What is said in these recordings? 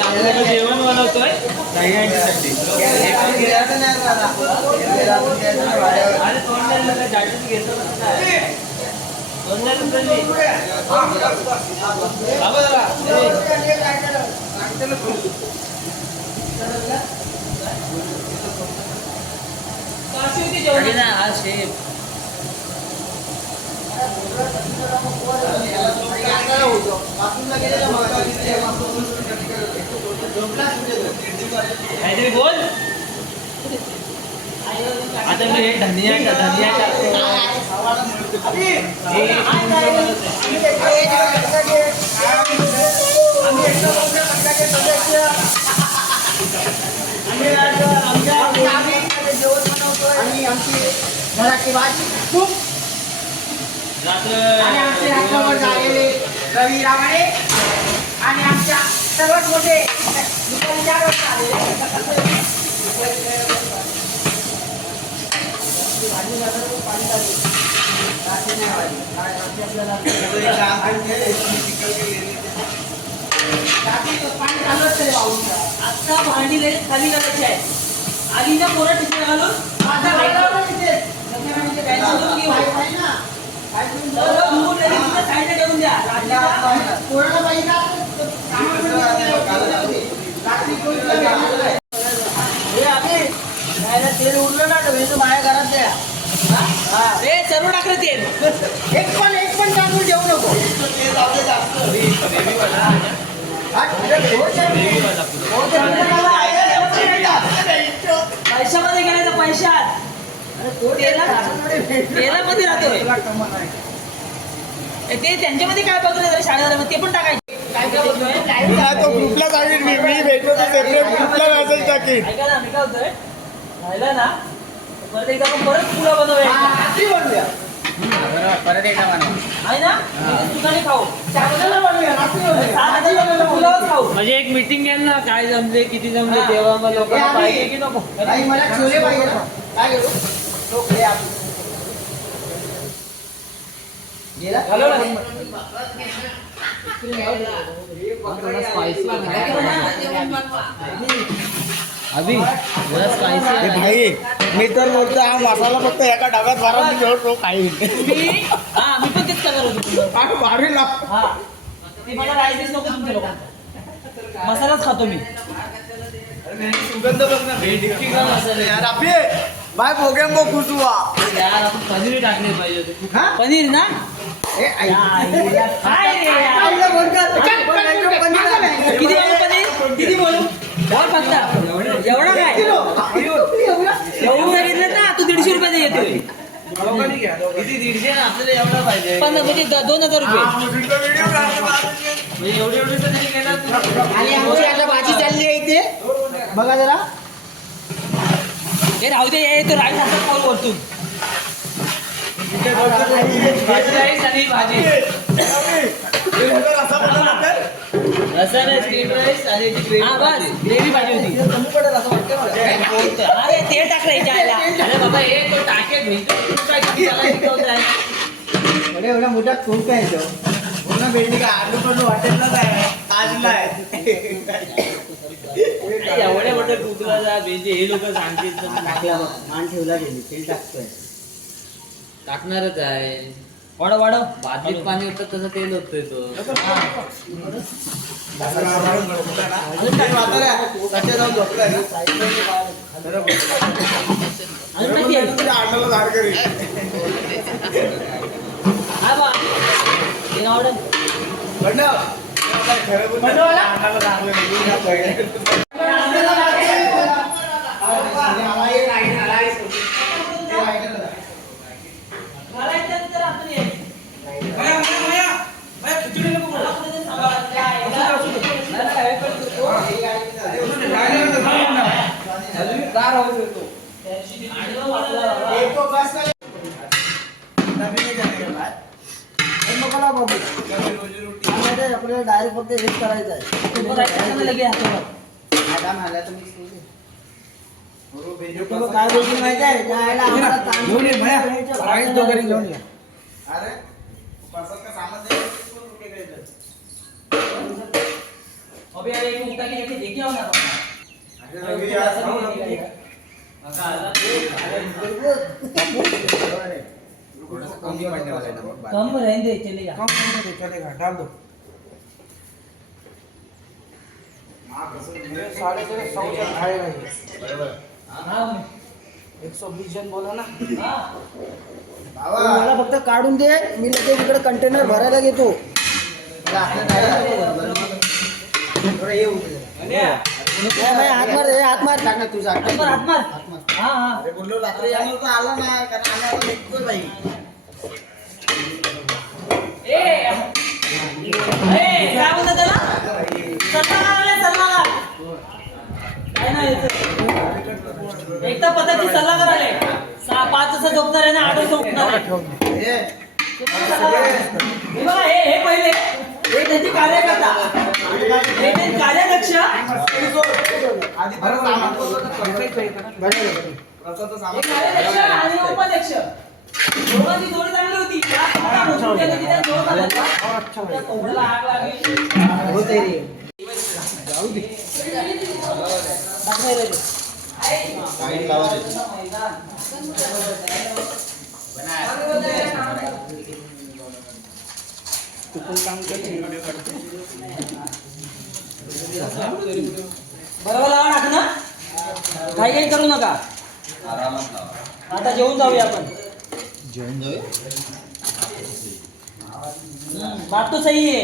आपल्याला जेवण बनवतोय दहीहंडीसाठी. अरे तोंडाला जास्त घेतो काहीतरी बोल. आता मी हे धनिया आणि आमची घराची भाजी खूप आणि आमचे हातावर झालेले रवी रामाणे आणि आमच्या सर्वात मोठे दुपारी 4 वाजता आलेले आता भांडी खाली करायची आहे. आधी ना पोरं तिथे घालून तेल उरलं ना माझ्या घरात द्या. सर्व टाकलं तेल. एक पण टाकून ठेवू नको. पैशामध्ये गेलायचं पैशात तेलामध्ये राहतोय ते त्यांच्यामध्ये काय बघलं शाळेवर ते पण टाकायचे. काय बोलतोय ग्रुपला टाकेन मी भेटतो सेपरेट ग्रुपला मेसेज टाकेन. ऐका ना मी काय होतोय राहिला ना परत एकदा आपण परत पुला बनवूया. परत एकदा आहे ना दुकाने खाऊ खाऊ म्हणजे एक मीटिंग घ्याल ना काय जमले किती जमले तेव्हा मग लोकांना पाहिजे की नको. मला छोले पाहिजे काय अभी भाई मी तर बोलतो हा मसाला फक्त एका डब्यात भरा मी तो खाईन. हा मी पण तेच करणार होतो. भारी लागतो. हा ते मला राईस नको तुमच्या लोकांना मसालाच खातो मी. सुगंध बघ ना मसाले यार अबे बाय बोगेंबो खुश हुआ यार आपण पनीर टाकले पाहिजे होते. पनीर ना किती पनीर किती बोलू फक्त एवढा काय एवढं घेतलं ना तू 150 रुपये येतोय. किती 150 ना आपल्याला एवढा पाहिजे म्हणजे 2000 रुपये म्हणजे एवढी तर नाही केलं. आणि आमची आता भाजी चालली आहे इथे बघा जरा. हे राहू दे तो राईस असा कॉल वरतून राईस आणि भाजी रसा नाही स्टीम राईस आणि बस ग्रेव्ही पाहिजे होती. अरे ते टाकलं जायला. अरे बाबा हे तो टाकेल एवढ्या मोठा खूप काय येतो पूर्ण बिल्डिंग आलू पण हॉटेललाच आहे आजला आहे. एवढ्या मोठं कुकला जा बेंचे हे लोक सांगतील टाकला बघ मान ठेवला गेली तेल टाकतोय टाकणारच आहे. वाढव वाढव भाजीत पाणी होतं तसं तेल होतोय तो. हा बा आपल्याला डायरेक्ट फक्त हेच करायचं काय बोलतो माहिती आहे अबे अरे एक उठा के लेके देखिए आओ ना कम रहेंगे चलेगा कम करने दे, चलेगा डाल दो। साढ़े 100 जन आएगा ये। हाँ 120 जन बोला ना। हाँ मला फक्त काढून दे, मी लगेच इकडे कंटेनर भरायला घेतो. हात मार रे, हात मार. हात मार हाँ हाँ बोललो रात्री यायला तर आला नाही, कारण आम्ही आता निघतोय बाई. काय बोलतात त्याला सल्लागार काय नाही एक तर पद्धती सल्लागार आले 5 वाजता झोपणार आहे ना 8 वाजता उठणार आहे. हे बघा हे पहिले हे त्याची कार्यकर्ता हे त्यांचे कार्याध्यक्ष आधी परत सामान बोलवलं तर perfect आहे. प्रसादचं सामान. हे कार्याध्यक्ष आणि उपाध्यक्ष दोघांची जोडी चांगली होती. त्या कोणाला मोजून केलं की त्या जोड घालायचा. त्या कोणाला आग लागली. होतंय रे. दाखवायला रे. साईड लावा रे. बरोबर लावा टाक ना काही करू नका. आता जेवून जाऊया आपण. जेवण जाऊया. बात तो सही है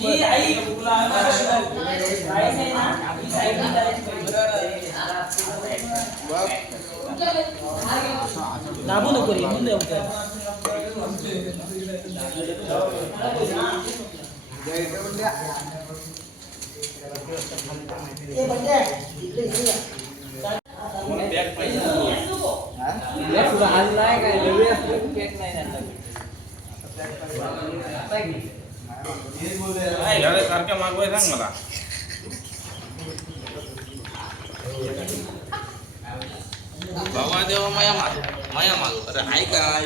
जी आई आहे ना ही साईड दाबू नको रे म्हणून देऊ काय ए बंड्या, इकडे इकडे या. सुद्धा आज नाही काय नवी असले पॅक नाही ना सारख्या मागवाय सांग मला. बाबा देवा माया माग अरे हाय काय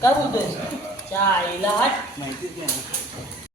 काय बोलतोय चायला हट